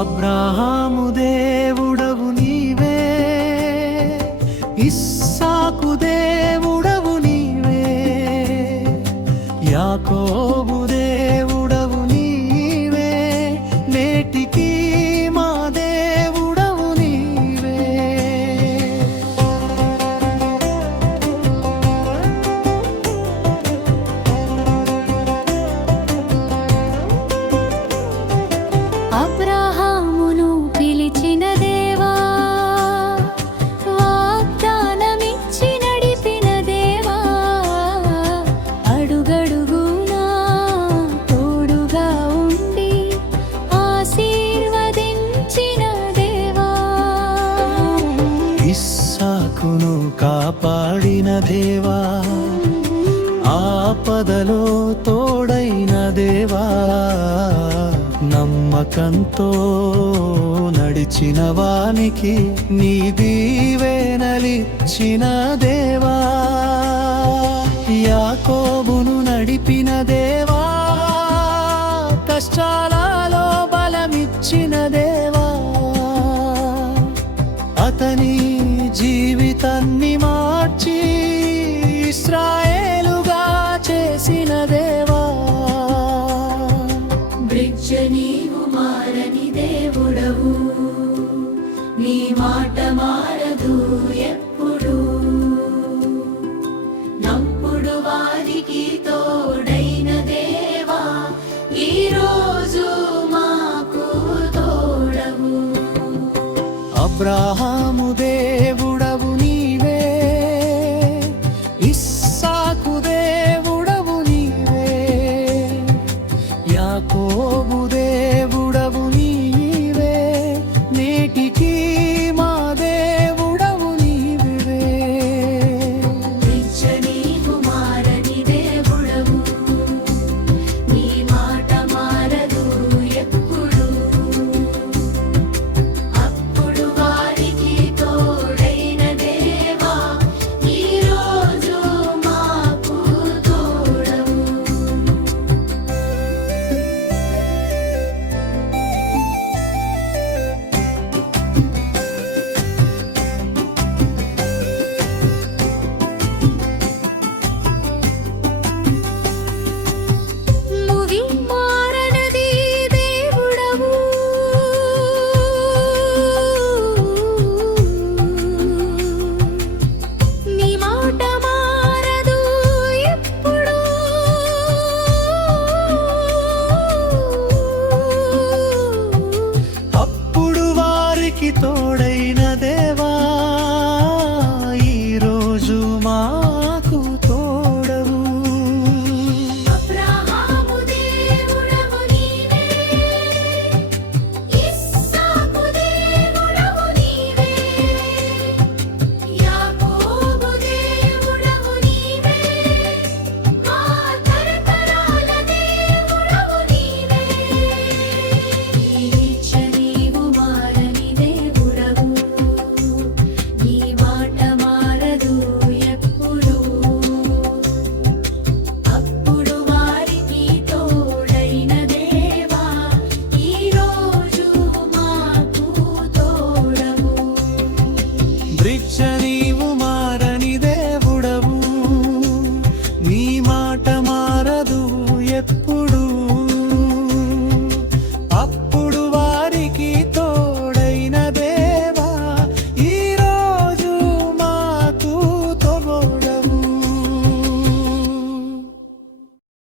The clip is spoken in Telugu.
అబ్రాహాము దేవుడవు నీవే, ఇస్సాకు దేవుడవు నీవే, యాకోబు దేవుడవు నీవే, నేటికి మా దేవుడవు నీవే. అబ్రాహామును పిలిచిన దేవా, వాగ్దానమిచ్చి నడిపిన దేవా, అడుగడుగునా తోడుగా ఉండి ఆశీర్వదించిన దేవా. ఇస్సాకును కాపాడిన దేవా, ఆపదలో తోడైన దేవా, నమ్మకంతో నడిచిన వానికి నీ దీవెనలిచ్చిన దేవా, యాకోబును నడిపిన దేవా, కష్టాలలో బలమిచ్చిన దేవా, అతని జీవితాన్ని మార్చి ఇశ్రాయేలుగా చేసిన దేవా. నీవు మారని దేవుడవు, నీ మాట మారదు ఎప్పుడు, నప్పుడు వారికి తోడైన దేవా, ఈరోజు మాకు తోడవు. అబ్రాహాము